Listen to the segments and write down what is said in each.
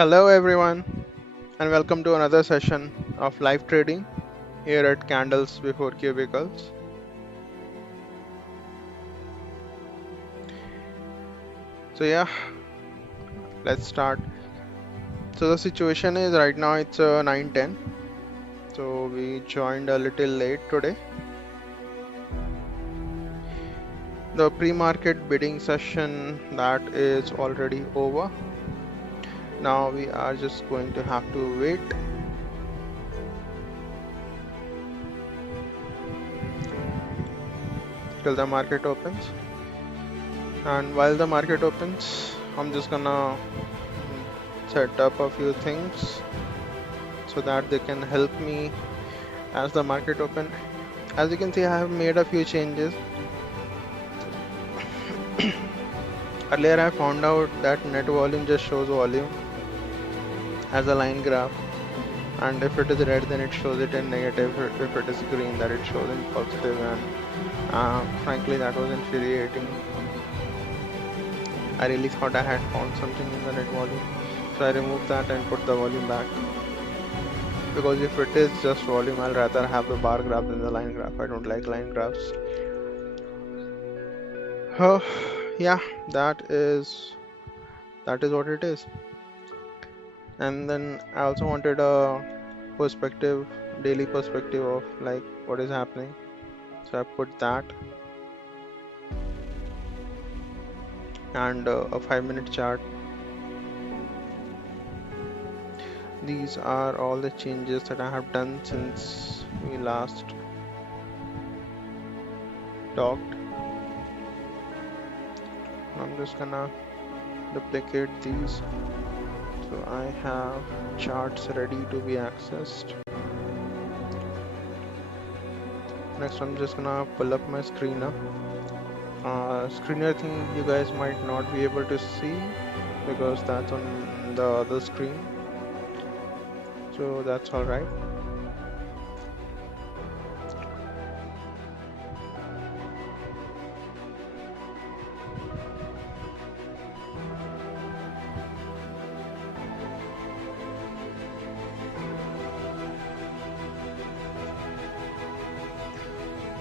Hello everyone and welcome to another session of live trading here at Candles Before Cubicles. So yeah, let's start. So the situation is right now it's 9:10. So we joined a little late today. The pre-market bidding session that is already over. Now we are just going to have to wait till the market opens. And while the market opens, I'm just gonna set up a few things so that they can help me as the market open. As you can see, I have made a few changes. Earlier I found out that net volume just shows volume as a line graph, and if it is red then it shows it in negative, if it is green that it shows in positive, and frankly that was infuriating. I really thought I had found something in the net volume, so I removed that and put the volume back, because if it is just volume I'll rather have the bar graph than the line graph. I don't like line graphs. Oh yeah, that is what it is. And then I also wanted a perspective, daily perspective of like what is happening, so I put that, and a 5-minute chart. These are all the changes that I have done since we last talked. I'm just gonna duplicate these so I have charts ready to be accessed. Next I'm just gonna pull up my screener. Screener thing you guys might not be able to see because that's on the other screen, so that's all right.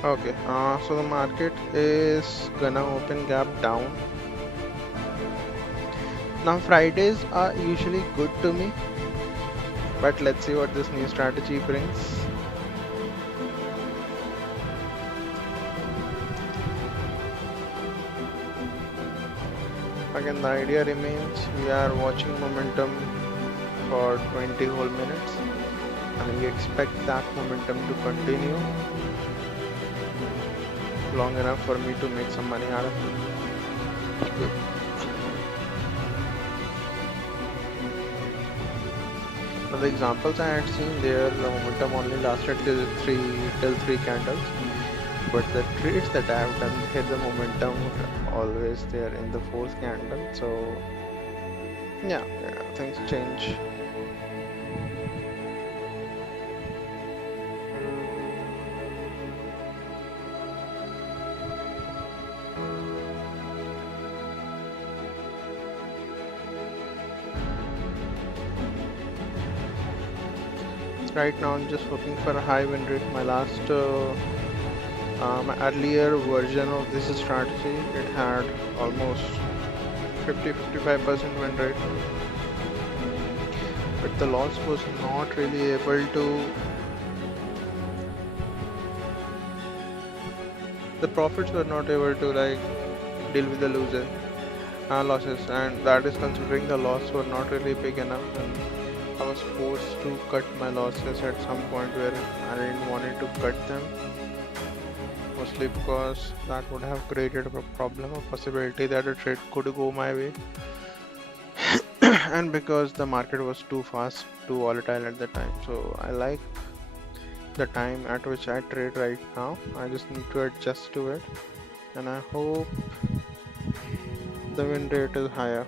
Okay, so the market is gonna open gap down. Now Fridays are usually good to me, but let's see what this new strategy brings. Again, the idea remains we are watching momentum for 20 whole minutes, and we expect that momentum to continue long enough for me to make some money out of it. Now the examples I had seen there, the momentum only lasted till three candles, but the trades that I have done here, the momentum always there in the fourth candle. So yeah, things change. Right now I'm just looking for a high win rate. My last my earlier version of this strategy, it had almost 50-55% win rate, but the loss was not really able to, the profits were not able to like deal with the losses, and that is considering the loss were not really big enough, and I was forced to cut my losses at some point where I didn't want to cut them, mostly because that would have created a problem, a possibility that a trade could go my way and because the market was too fast, too volatile at the time. So I like the time at which I trade right now. I just need to adjust to it, and I hope the win rate is higher,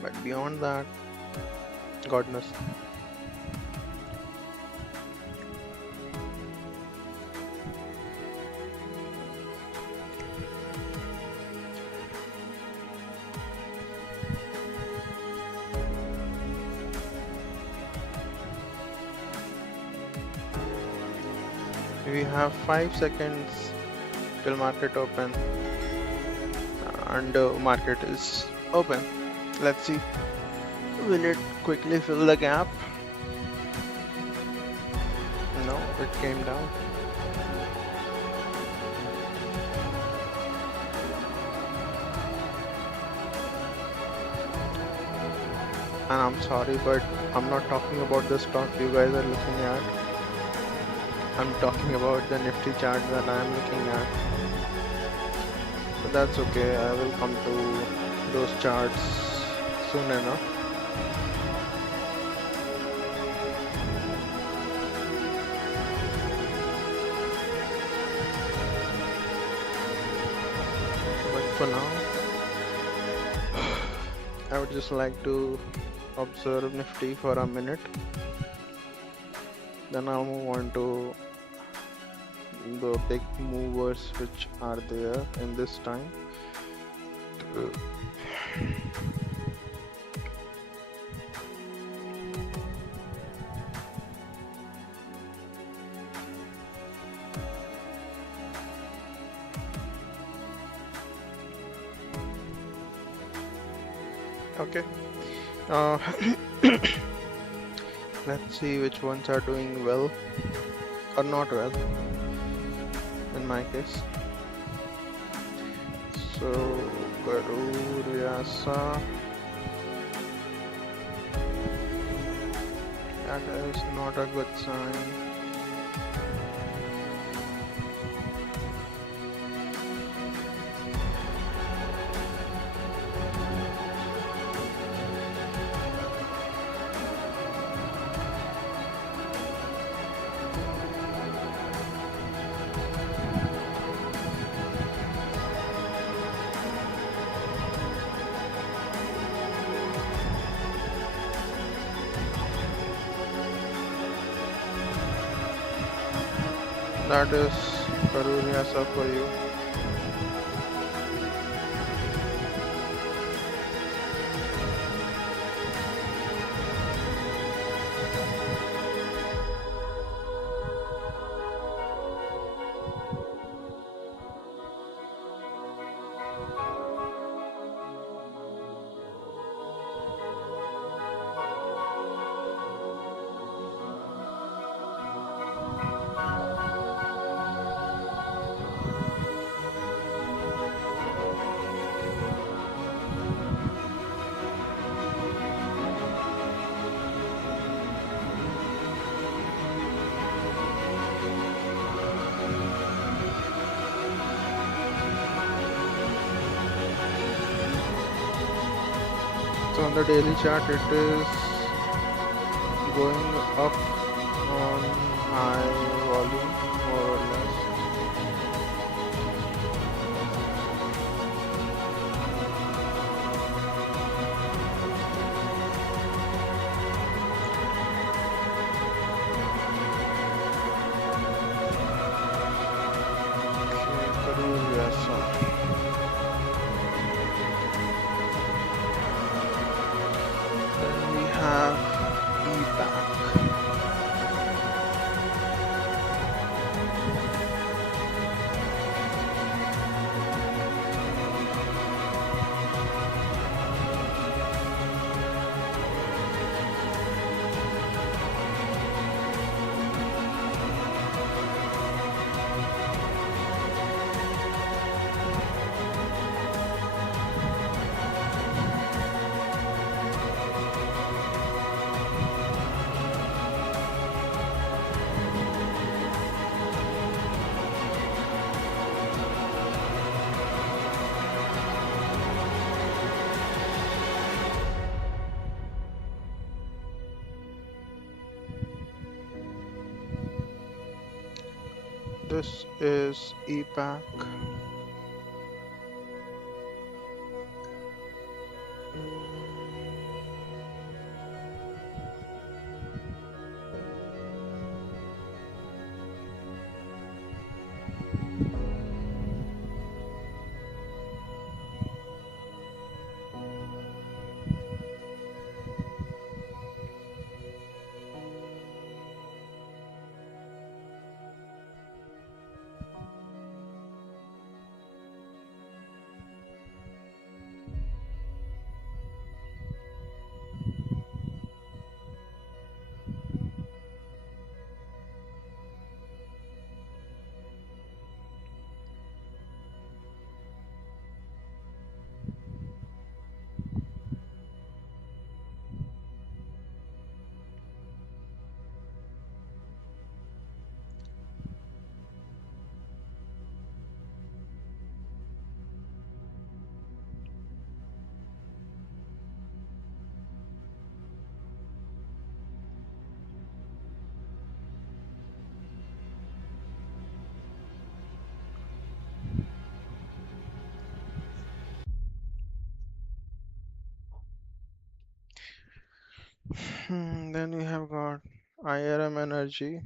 but beyond that, God knows. We have 5 seconds till market open, and market is open. Let's see, will it quickly fill the gap? No, it came down. And I'm sorry, but I'm not talking about the stock you guys are looking at. I'm talking about the Nifty chart that I'm looking at. But that's okay, I will come to those charts soon enough. But for now, I would just like to observe Nifty for a minute. Then I'll move on to the big movers which are there in this time. Okay. Uh, let's see which ones are doing well or not well in my case. So Karur Vyasa, that is not a good sign. That is Karur Vyasa for you. So on the daily chart, it is going up on high volume, more or less. Okay, Karur Vyasa. Then we have EPAC. This is EPAC. Then we have got IRM Energy.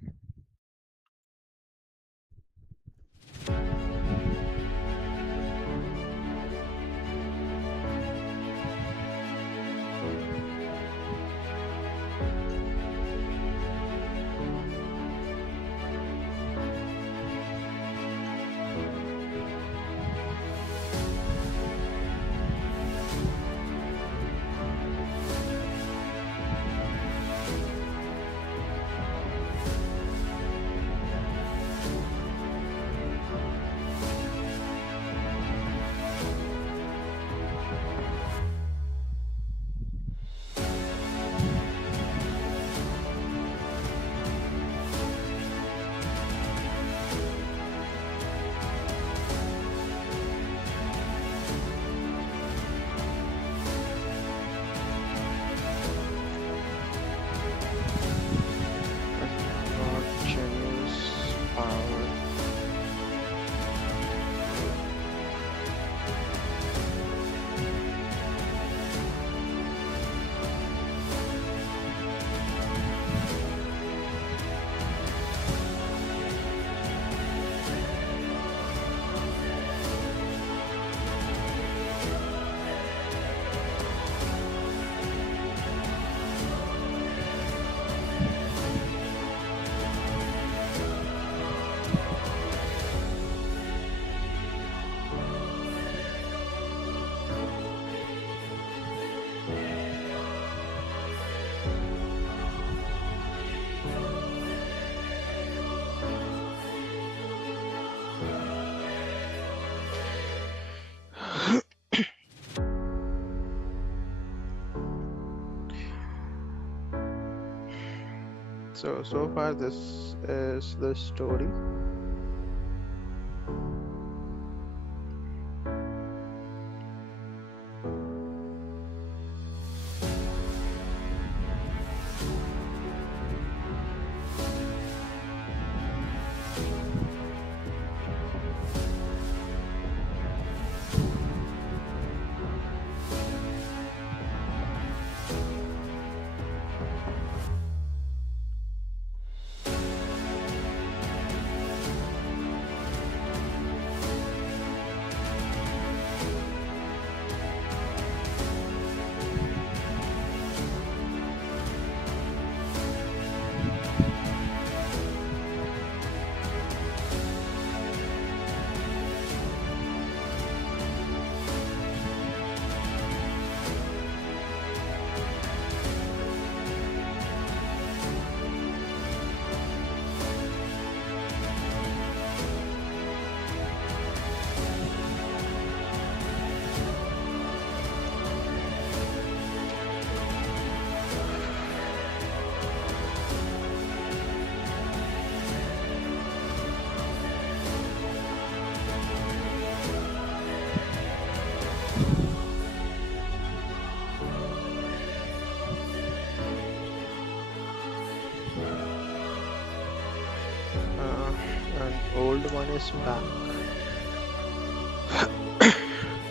So far this is the story. An old one is back.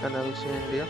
NLC India.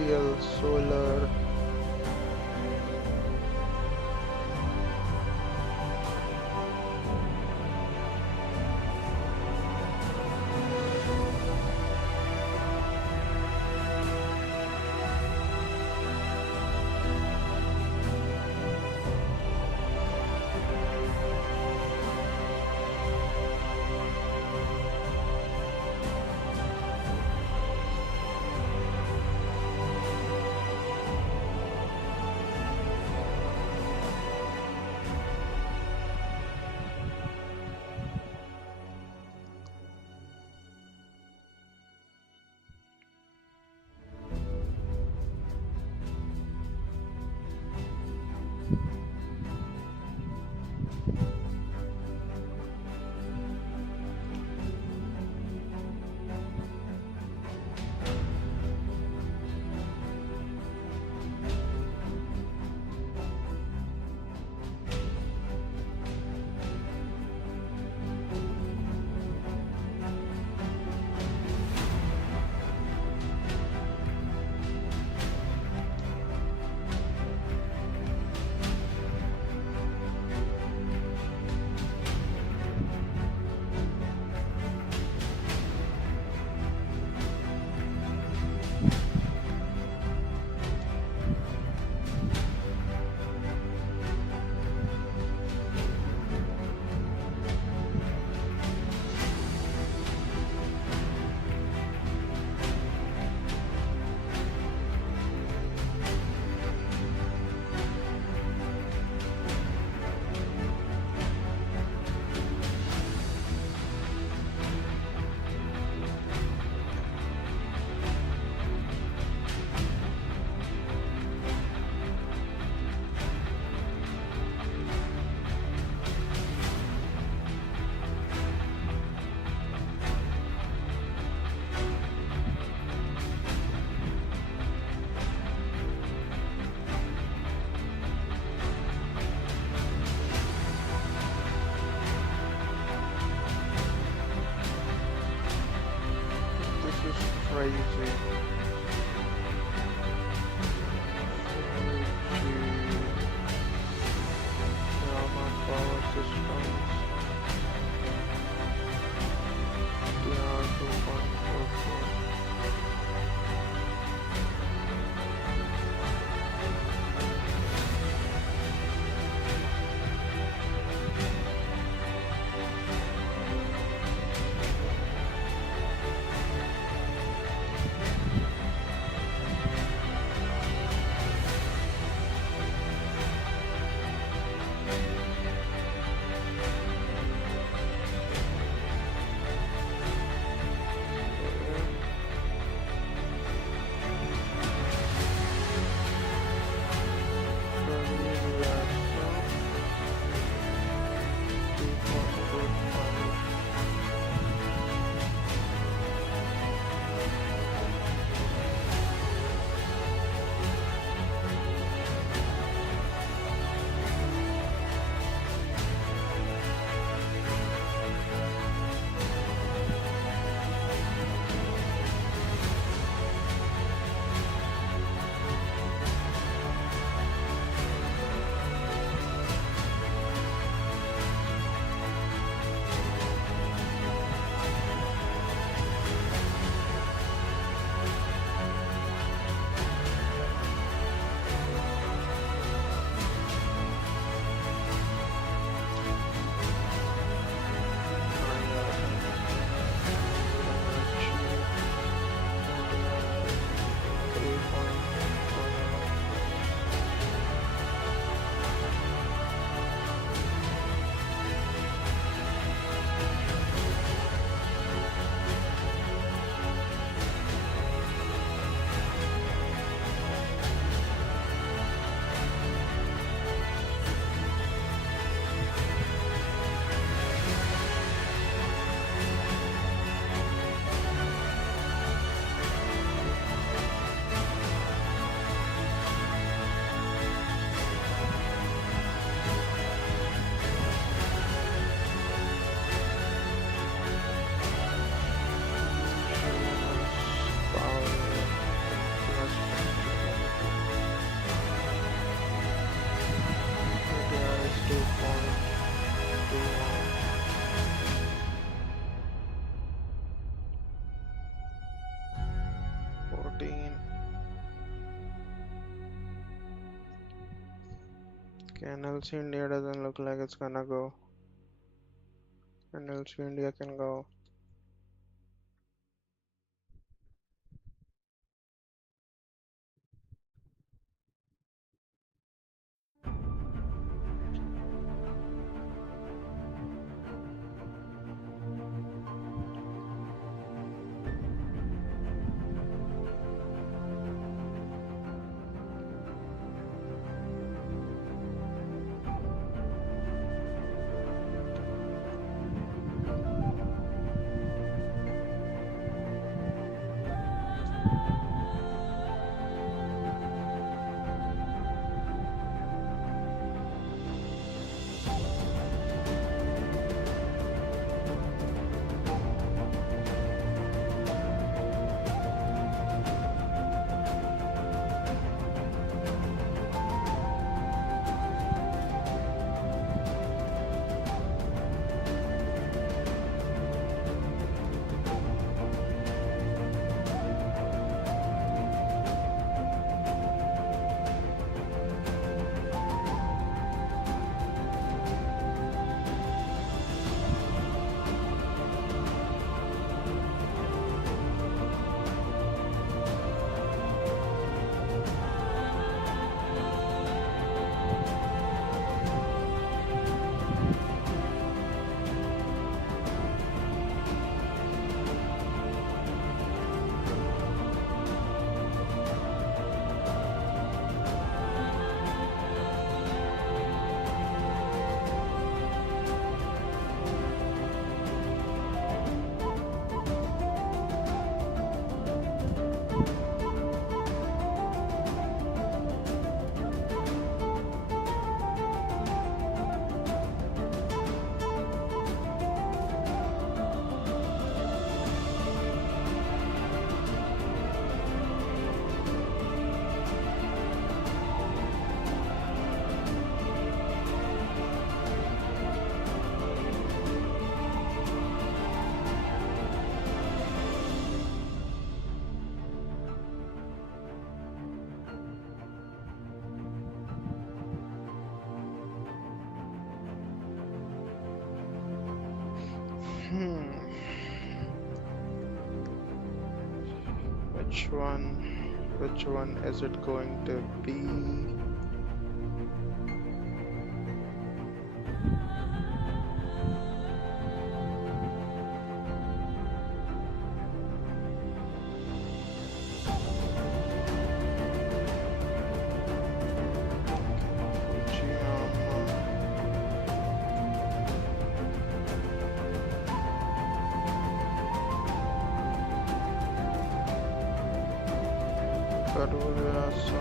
industrial, solar. Crazy. Power systems. TR 2.44. Okay, NLC India doesn't look like it's gonna go. NLC India can go. Hmm. Which one? Which one is it going to be? Fujiyama. Karurasa.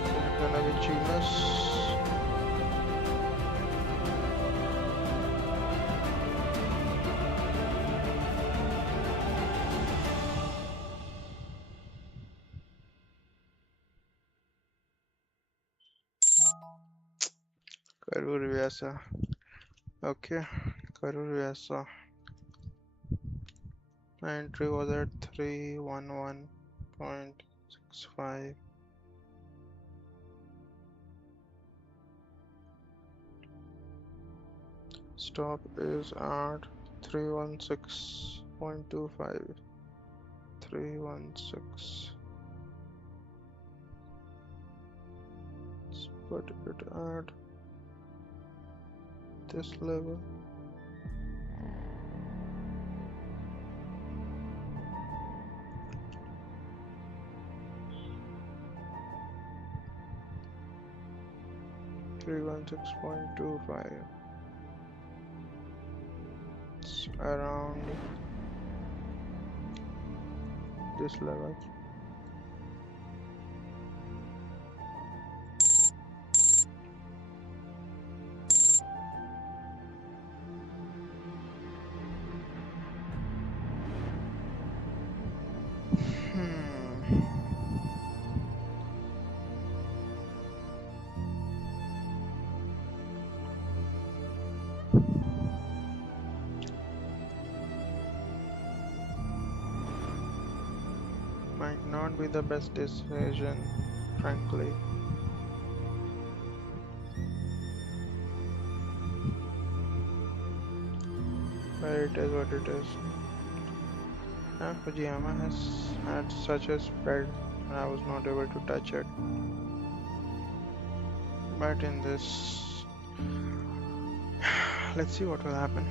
Is it gonna be Genius? Karur Vyasa. Okay, Karur Vyasa. My entry was at 311.65. Stop is at 316.25. 316. Let's put it at this level. .25. Let's around this level. Might not be the best decision, frankly. But it is what it is. Fujiyama has had such a spread and I was not able to touch it. But in this, let's see what will happen.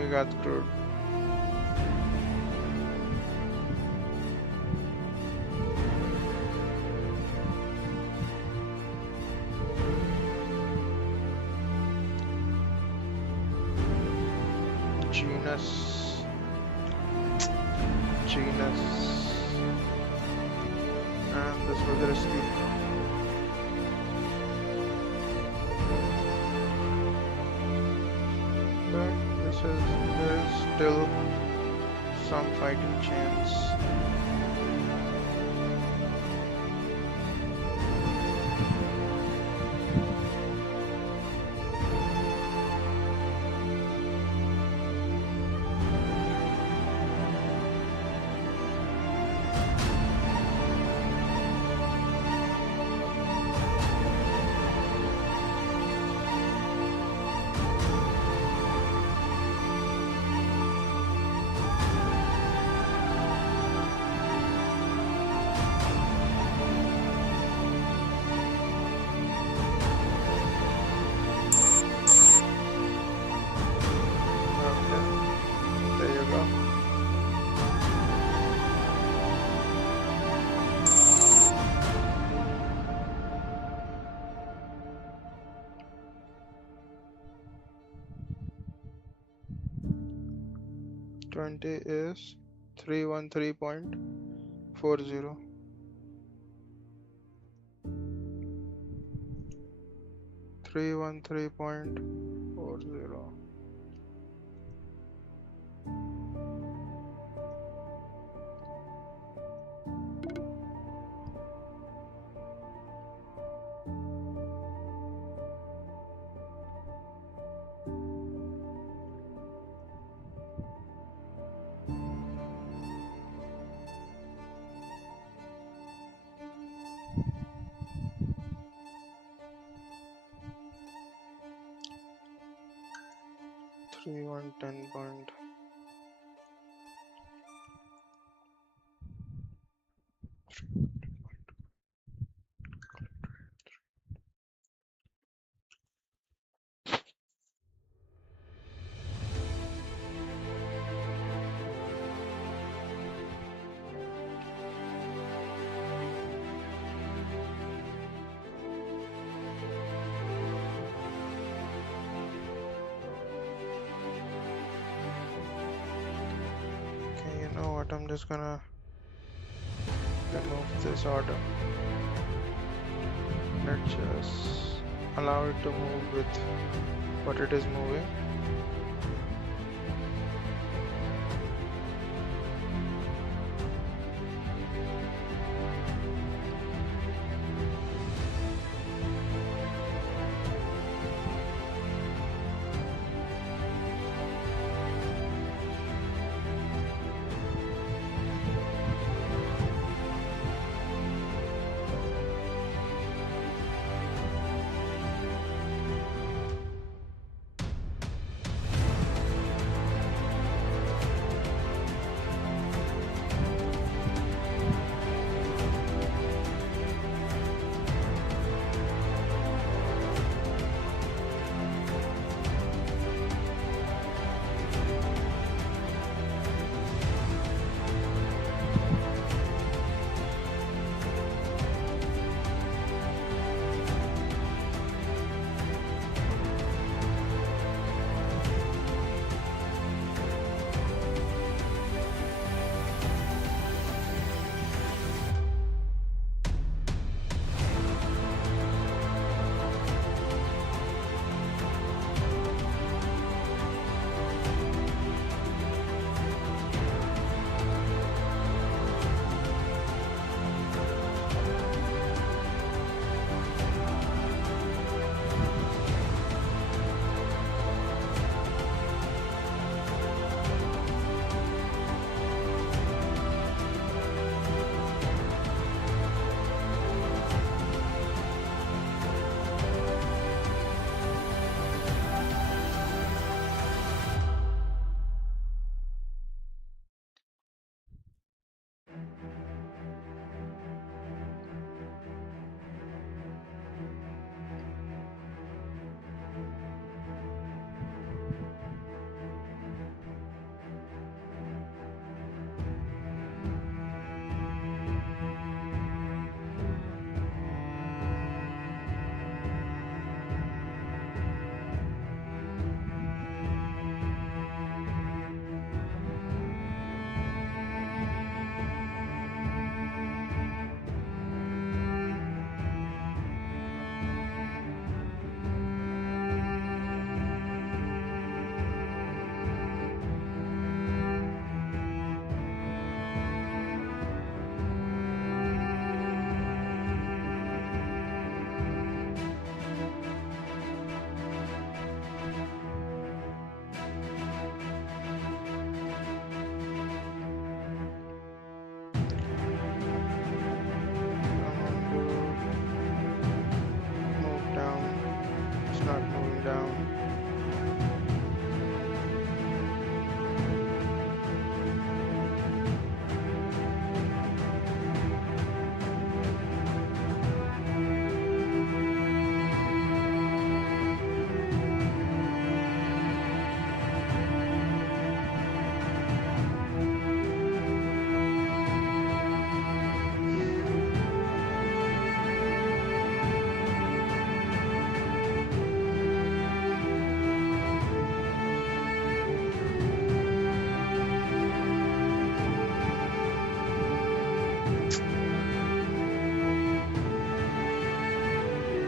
You got screwed. Genus. And this was risky. But there is still some fighting chance. There you go. $20 is 313.40. $313.40. $310. Okay, you know what? I'm just gonna remove this order. Let's just allow it to move with what it is moving.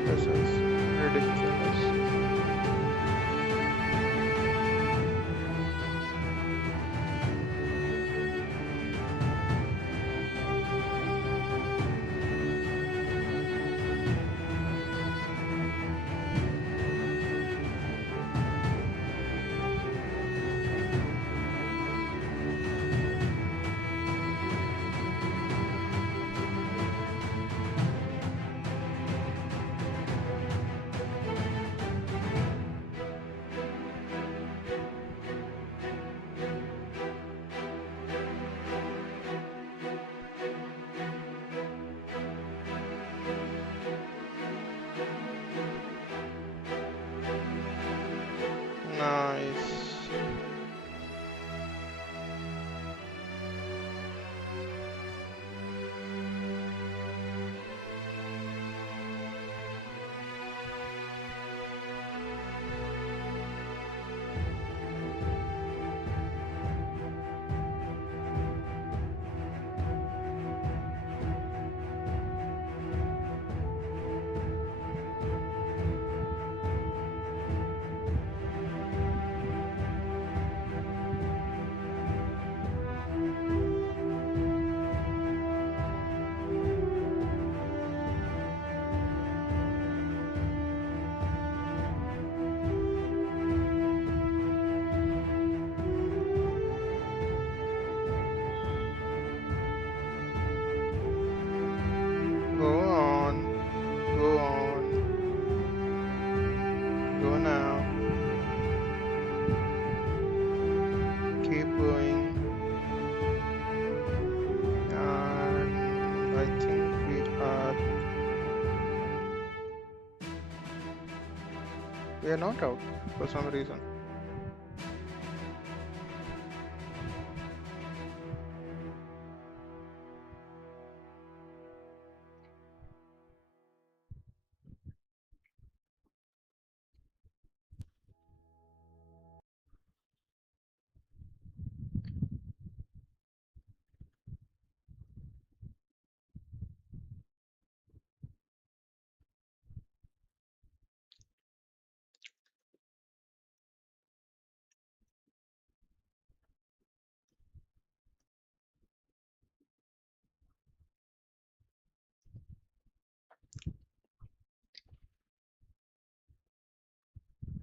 This is ridiculous. Nice. going, and I think we are not out for some reason.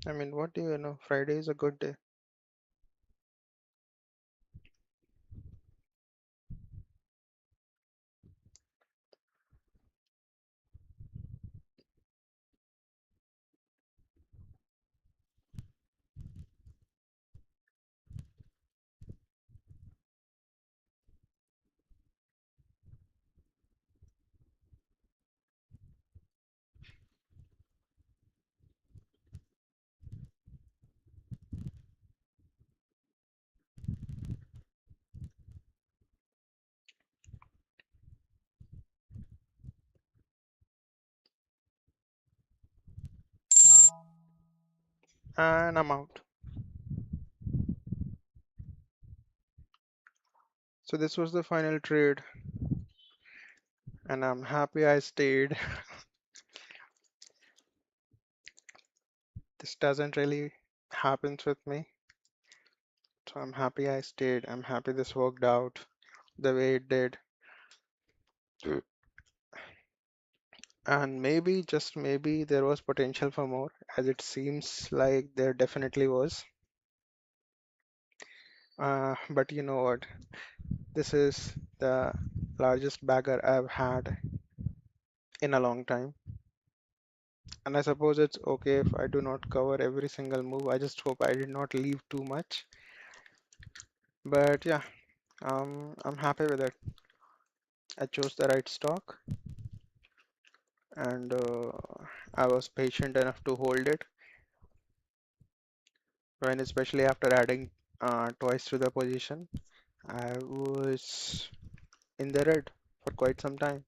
I mean, what do you know? Friday is a good day. And I'm out. So this was the final trade, and I'm happy I stayed. This doesn't really happens with me, so I'm happy I stayed. I'm happy this worked out the way it did. And maybe, just maybe, there was potential for more, as it seems like there definitely was. But you know what? This is the largest bagger I've had in a long time. And I suppose it's okay if I do not cover every single move. I just hope I did not leave too much. But yeah, I'm happy with it. I chose the right stock, and I was patient enough to hold it, when especially after adding twice to the position. I was in the red for quite some time.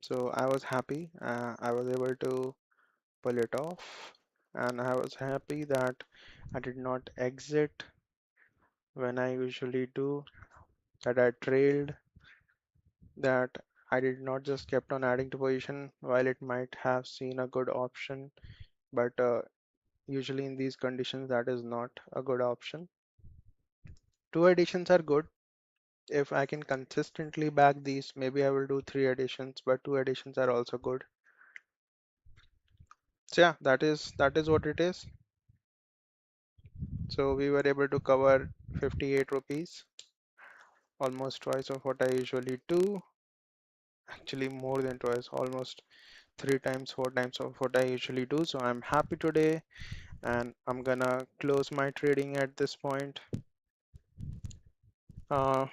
So I was happy. I was able to pull it off, and I was happy that I did not exit when I usually do, that I trailed, that I did not just kept on adding to position while it might have seen a good option, but usually in these conditions that is not a good option. Two additions are good. If I can consistently back these, maybe I will do three additions, but two additions are also good. So yeah, that is what it is. So we were able to cover 58 rupees, almost twice of what I usually do. Actually more than twice, almost three times, four times of what I usually do. So I'm happy today, and I'm gonna close my trading at this point. Uh,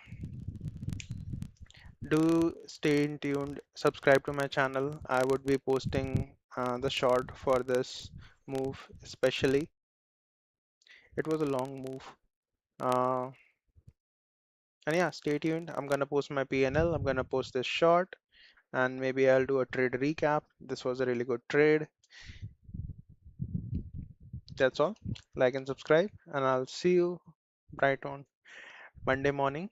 do stay in tuned, subscribe to my channel. I would be posting the short for this move, especially. It was a long move. Uh, and yeah, stay tuned. I'm gonna post my PNL. I'm gonna post this short, and maybe I'll do a trade recap. This was a really good trade. That's all. Like and subscribe, and I'll see you bright on Monday morning.